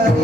That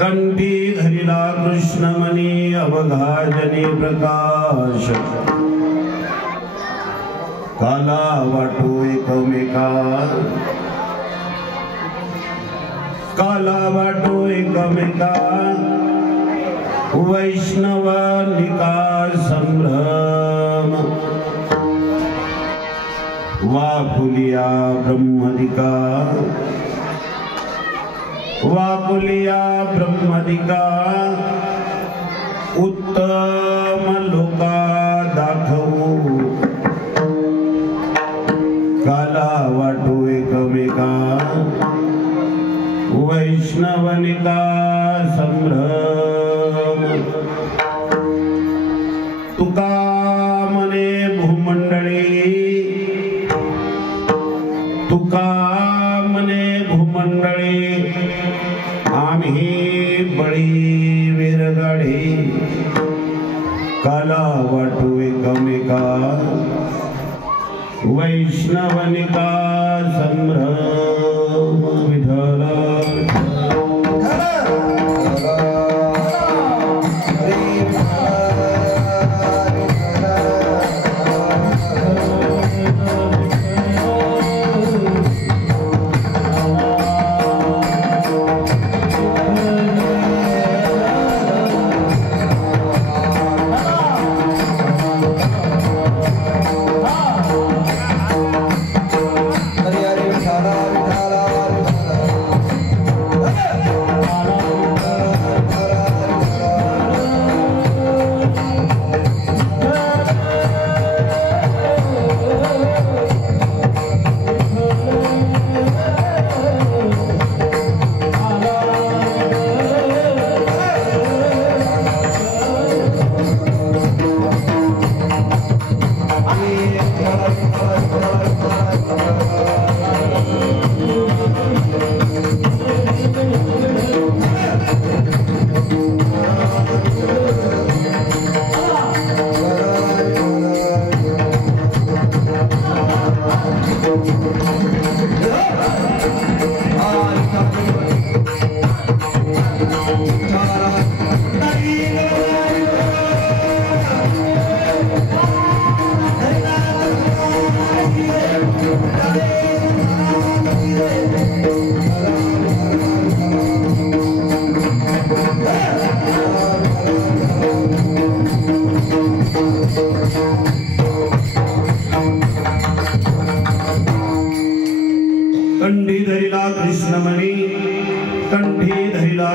कंठी धरिला कृष्णमणी अवघाजनी प्रकाश काला वाटो एकमेका वैष्णवानिका संभ्रम वाकुलिया ब्रह्मदिका उत्तम लोका दाखवू काला वाटो एकमेका वैष्णवनिका संभ्रम तुका मने भूमंडळी आम्ही बळी विरगडे काला वाटो एकमेका वैष्णवनिका संभ्रम विठ्ठल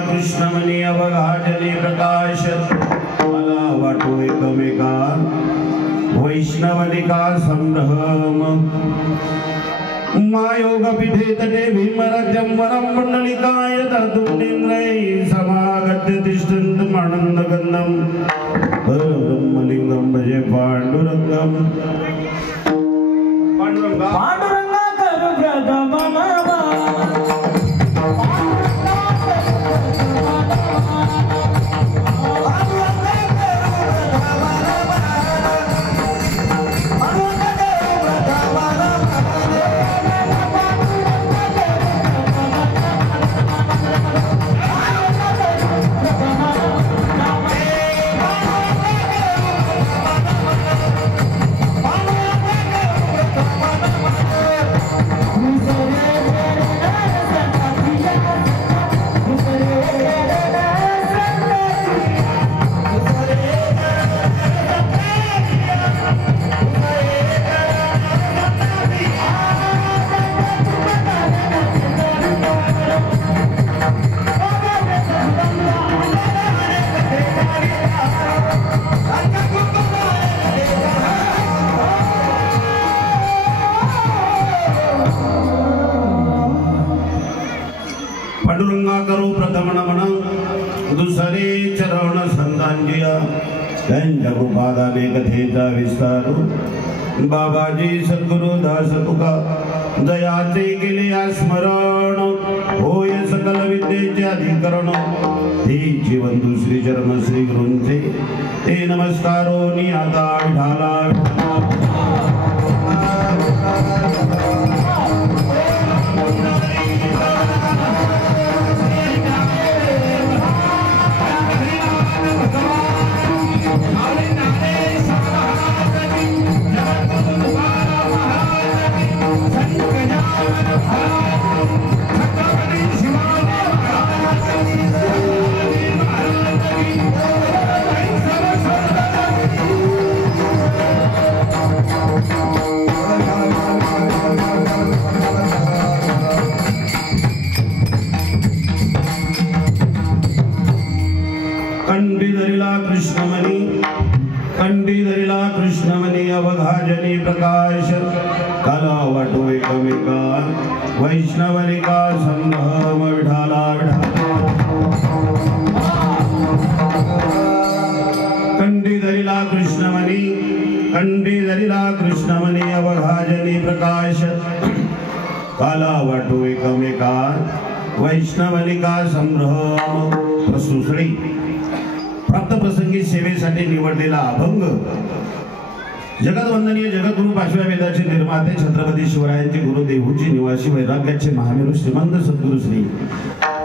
कृष्णमणी अवघाजनी प्रकाश मला वाटो एकमेका वैष्णवनिका संभ्रम मायोग पीठे तटे भीमराज्यं वरं पुंडलिकाय दातुनिम्नै समागत्य तिष्ठन्त आनन्दगन्धं परब्रह्मलिङ्गं भजे पाण्डुरङ्गं पांडुरंगा करू प्रथम पांडुरंगा करू प्रथम नमन दुसरे चरण संतांजिया त्यांच्या कृपादाने कथेचा विस्तार बाबाजी सद्गुरु दास तुका दयाचे केले स्मरण होय सकल विद्येचे अधिकरण हे जीवन दुसरी चरण श्री गुरूंचे ते नमस्कारो नि आता विठाला कंठी धरिला कृष्णमणी कंठी धरिला कृष्णमणी अवघाजनी प्रकाश काला वाटो एकमेका वैष्णवनिका संभ्रम विठाला कंठी धरिला कृष्णमणी कंठी धरिला कृष्णमणी अवघाजनी प्रकाश काला वाटो एकमेका वैष्णवनिका संभ्रम प्रसुसळी प्राप्त प्रसंगी सेवेसाठी निवडलेला अभंग जगतवंदनीय जगद्गुरु पाचव्या वेदाचे निर्माते छत्रपती शिवरायांचे गुरुदेवची निवासी वैराग्याचे महामेरू श्रीमंत सद्गुरु श्री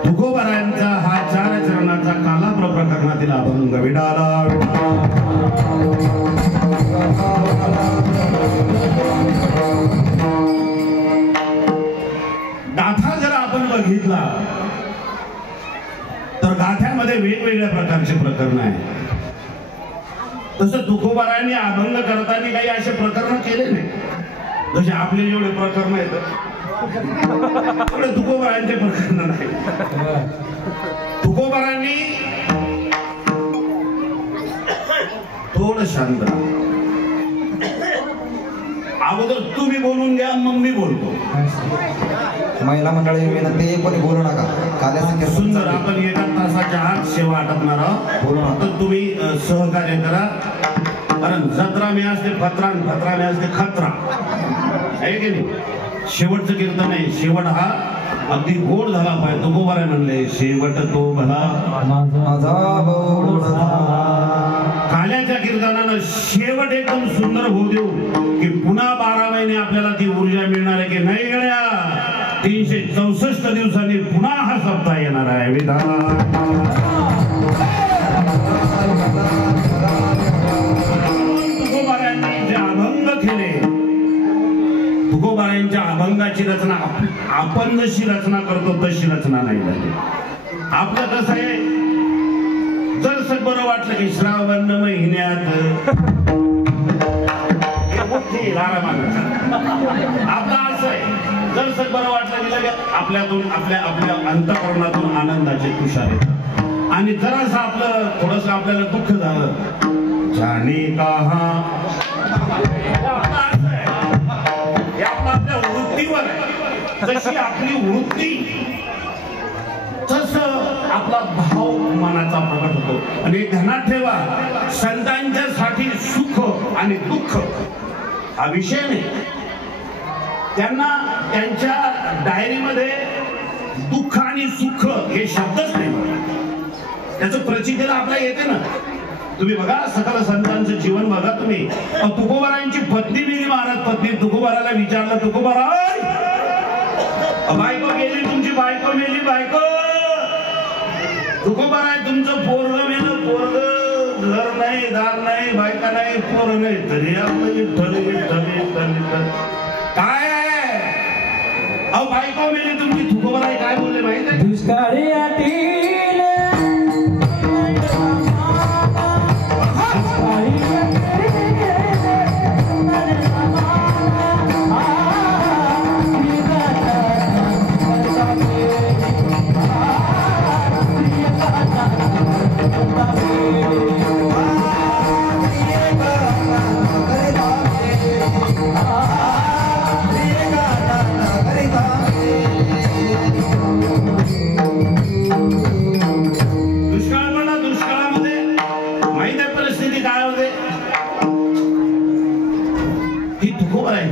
तुकोबारायांचा हा 4 चरणाचा कालाप्र प्रकरणातील अभंग विडाला गाथा जर आपण बघितला तर गाथ्यामध्ये वेगवेगळ्या प्रकारचे प्रकरण आहे. तसं तुकोबारायांनी अभंग करताना काही असे प्रकरण केले नाही. जसे आपले जेवढे प्रकरण आहेत तेवढे तुकोबारायांचे प्रकरण नाही. तुकोबारायांनी थोडं शांत अगोदर तुम्ही बोलून घ्या मग मी बोलतो. महिला मंडळी विनंती कोणी बोलू नका. काल्याचं सुंदर आपण 1 तासाच्या आत सेवा आटपणार आहोत. तर तुम्ही सहकार्य करा. कारण जत्रा मी असते फत्रा फत्रा मी असते खत्रा आहे की नाही. शेवटचं कीर्तन आहे. शेवट हा अगदी गोड झाला पाहिजे. तुकोबाराय म्हणले शेवट तो भला माझा गोड काल्याच्या कीर्तनानं शेवट एकदम सुंदर होऊ देऊ की पुन्हा 12 महिने आपल्याला ती ऊर्जा मिळणार आहे की नाही गड्या. 364 दिवसांनी पुन्हा हा सप्ताह येणार आहे. तुकोबारायांनी जे अभंग केले तुकोबारायांच्या अभंगाची रचना आपण जशी रचना करतो तशी रचना नाही झाली. आपलं कसं आहे जर सग बरं वाटलं की श्रावण महिन्यात आपलं असं आहे. जर सग बरं वाटलं की लगेच आपल्यातून आपल्या अंतःकरणातून आनंदाचे तुषार येतात. आणि जरासं आपलं थोडस आपल्याला दुःख झालं जाणे का आपल्या वृत्तीवर आहे. जशी आपली वृत्ती तसं आपला भाव मनाचा प्रकट होतो. आणि ध्यानात ठेवा संतांच्या साठी सुख आणि दुःख हा विषय नाही. त्यांना त्यांच्या डायरीमध्ये दुःख आणि सुख हे शब्दच नाही. त्याचं प्रचितीला आपल्याला येते ना. तुम्ही बघा सकल संतांचं जीवन बघा तुम्ही. तुकोबारायांची पत्नी गेली महाराज. पत्नी तुकोबाराला विचारलं तुकोबाराय बायको गेली तुमची बायको मेली बायको. तुकोबाराय तुमचं पोरग मेलं पोरग घर नाही दार नाही बायका नाही पोर नाही तरी आपलं विठ्ठल काय आहे. अहो बायको मेली तुमची. तुकोबाराय काय बोलले माहिती आहे. दुष्काळी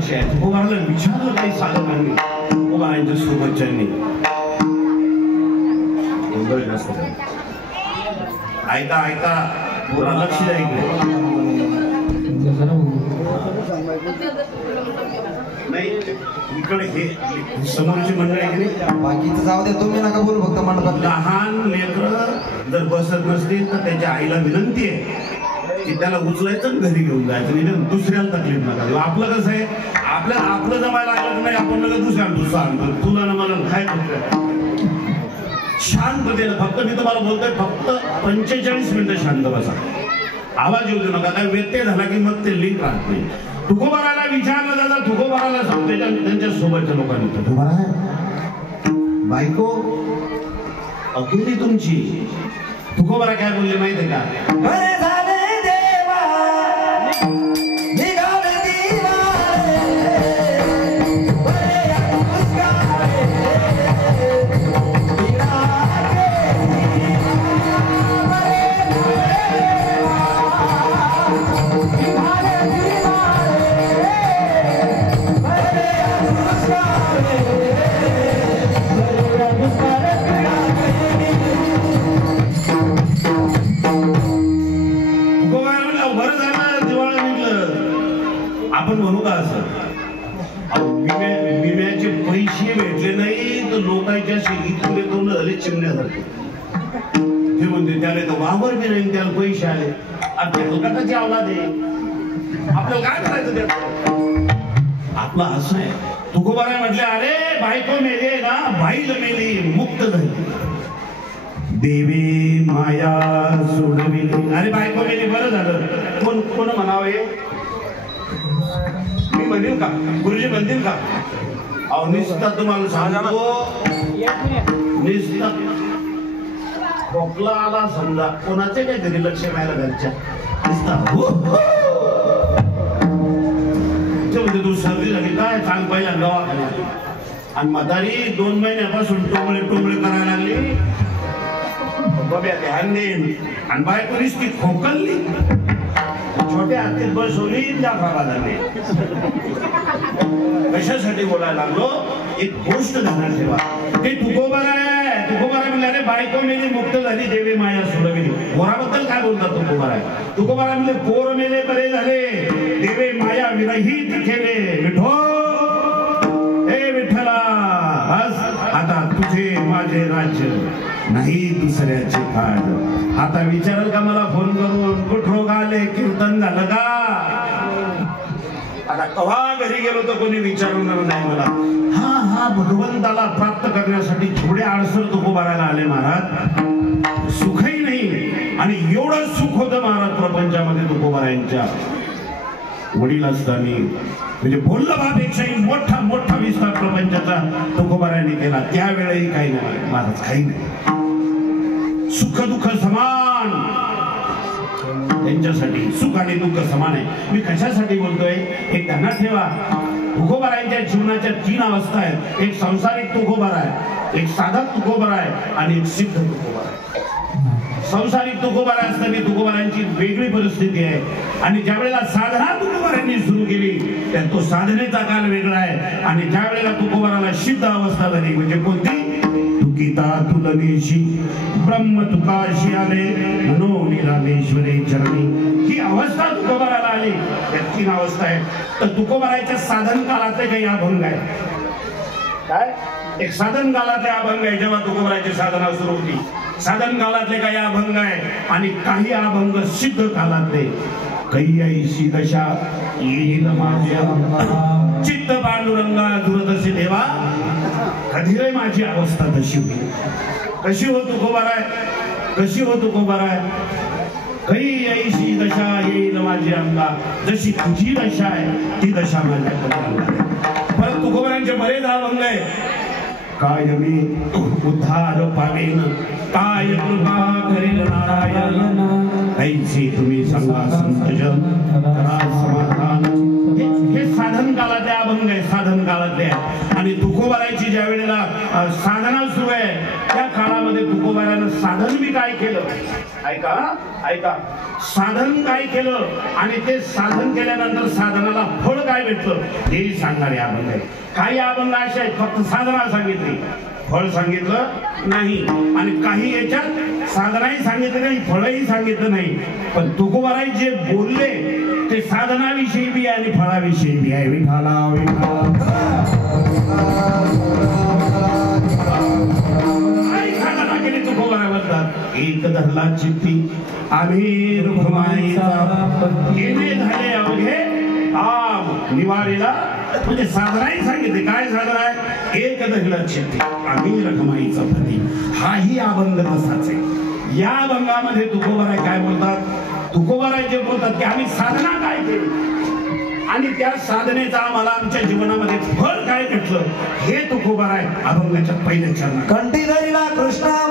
तुकोबाराला विचारलं काही साधकांनी तुकोबारांच्या सोबतच्यांनी ऐका ऐका पुरा लक्ष द्या इकडे. नाही इकडे हे समोरची मंडळी आहे की नाही. बाकीचं जाऊ दे तुम्ही नका बोलू फक्त मंडपात. लहान लेकरं जर बसत नसतील तर त्याच्या आईला विनंती आहे की त्याला उचलायचं घरी घेऊन जायचं. दुसऱ्याला तकलीफ नका. आपलं कसं आहे आपलं जमायला लागलं नाही आपण लगेच दुसऱ्याला सांगतो तुला ना मला काय करतोय. शांततेनं फक्त मी तुम्हाला बोलतोय फक्त 45 मिनिटं शांत बसा. आवाज येऊ देऊ नका. काय व्यत्यय झाला की मग ते लिंक राहत नाही. तुकोबाराला विचारलं दादा तुकोबाराला सांगते त्यांच्या सोबतच्या लोकांनी तुकोबारा बायको अकेली तुमची तुकोबारा काय बोलले माहिती आहे का? बरे झाले देवा निघाले दिवाळे, बरे या पुष्काळे, विरागे बरे झाले देवा, निघाले दिवाळे, बरे या पुष्काळे, बरे या पुष्काळे. बरं झालं दिवाळी निघलं. आपण म्हणू का असं? विम्याचे पैसे भेटले नाही तर लोकांच्या शेतीतून तोंड झाले चिमण्यासारखे. ते म्हणते त्याला तर वावर बी नाही, त्याला पैसे आले. कटाची अवलाद आहे, आपल्याला काय करायचं त्यात? आपलं असं आहे. तुकोबारा म्हटले अरे बायको मेले ना, बाईल मेली मुक्त झाली, देवी माया सोडविली. अरे बायको मेली बरं झालं. कोण कोण म्हणावे? मी म्हणेन का? गुरुजी म्हणतील का? अहो निस्ता तुम्हाला सांगतो, निस्ता खोकला आला समजा, कोणाचे काय घरी लक्ष नाही घरच्या, निस्ता म्हणजे तू सर्दी झाली काय सांग पहिला दवाखान्यात. आणि म्हातारी 2 महिन्यापासून टोंगळे टोंगळे करायला लागली. ध्यान देईन आणि बायकोनीच ती खोकलली, छोट्या हातीत बसवली, त्या भागाला कशासाठी बोलायला लागलो? एक गोष्ट ध्यानात ठेवा, ते तुकोबारा आहे. तुकोबारा म्हणले बायको मेली मुक्त झाली, देवी माया सोडविली. पोराबद्दल काय बोलतात तुकोबारा? तुकोबारा म्हणले पोर मेले बरे झाले, देवी माया विरहित केले. विठो हे विठ्ठला बस आता तुझे माझे राज्य नाही दुसऱ्याचे काढ. आता विचारल का मला फोन करून कुठं गाले कीर्तन झालं का? आता कवा घरी गेलो तर कोणी विचारणार नाही मला. हा भगवंताला प्राप्त करण्यासाठी थोडे आळसर तुकोबाराला आले महाराज. सुखही नाही आणि एवढं सुख होतं महाराज प्रपंचामध्ये तुकोबारांच्या. वडील असताना म्हणजे बोल्लभापेक्षाही मोठा मोठा विस्तार प्रपंचाचा तुकोबारांनी केला. त्यावेळेही काही नाही महाराज, काही नाही. सुख दुःख समान त्यांच्यासाठी, सुख आणि दुःख समान आहे. मी कशासाठी बोलतोय एक ध्यानात ठेवा. तुकोबारांच्या जीवनाच्या 3 अवस्था आहेत. एक संसारिक तुकोबारा आहे, एक साधक तुकोबारा आहे आणि एक सिद्ध तुकोबारा आहे. संसारिक तुकोबारा असताना तुकोबारांची वेगळी परिस्थिती आहे आणि ज्या वेळेला साधना तुकोबारांनी सुरू केली तर तो साधनेचा काल वेगळा आहे. आणि ज्या वेळेला तुकोबाराला सिद्ध अवस्था झाली म्हणजे कोणती? तुकिता तुलनेशी ब्रह्म तुकाशी आले मनोनी रामेश्वरे चरणी, ही अवस्था तुकोबाराला आली. या 3 अवस्था आहेत. तर तुकोबाराच्या साधन काळातले काही अभंग आहे काय? एक साधन काळातले अभंग आहे, जेव्हा तुकोबाराची साधना सुरू होती. साधन काळातले काही अभंग आहे आणि काही अभंग सिद्ध काळातले. कैयशी दशा येईल माझ्या चित्त पांडुरंगा दुरदशी देवा, कधी रे माझी अवस्था तशी होईल. कशी हो तुकोबारा आहे? कशी हो तुकोबारा आहे? कैयशी दशा येईल माझी अंगा, जशी तुझी दशा आहे ती दशा माझ्याकडे अंगा. परत तुकोबारांचे बरेच अभंग आहे. काय मी उद्धार पावेन, काय कृपा करेल नारायण, ऐसी तुम्ही सांगा संतजन करा समाधान. हे साधन काळातले अभंग आहे, साधन काळातले आहे. आणि तुकोबाराची ज्या वेळेला साधना सुरू आहे त्या काळामध्ये तुकोबारानं साधन बी काय केलं ऐका ऐका, साधन काय केलं आणि ते साधन केल्यानंतर साधनाला फळ काय भेटलं हे सांगणारे अभंग आहे. काही अभंग असे आहेत फक्त साधना सांगितली, फळ सांगितलं नाही. आणि काही याच्यात साधनाही सांगितलं नाही, फळही सांगितलं नाही. पण तुकोबाराई जे बोलले ते साधनाविषयी बी आणि फळाविषयी बी आहे. विठाला साधना केली तुकोबारा म्हणतात. एक धरला चित्ती आम्ही रुखमाईचा, केले झाले अवघे काम निवारेला. म्हणजे साधनाही सांगितले. काय साधना आहे? एक धरला चित्ती आम्ही रखमाईचा पती. हाही अभंग तसाच आहे. या अभंगामध्ये तुकोबाराय काय बोलतात? तुकोबाराय जे बोलतात की आम्ही साधना काय केली आणि त्या साधनेचा आम्हाला आमच्या जीवनामध्ये फळ काय भेटलं हे तुकोबाराय अभंगाच्या पहिल्या चरणात. कंठी धरिला कृष्णा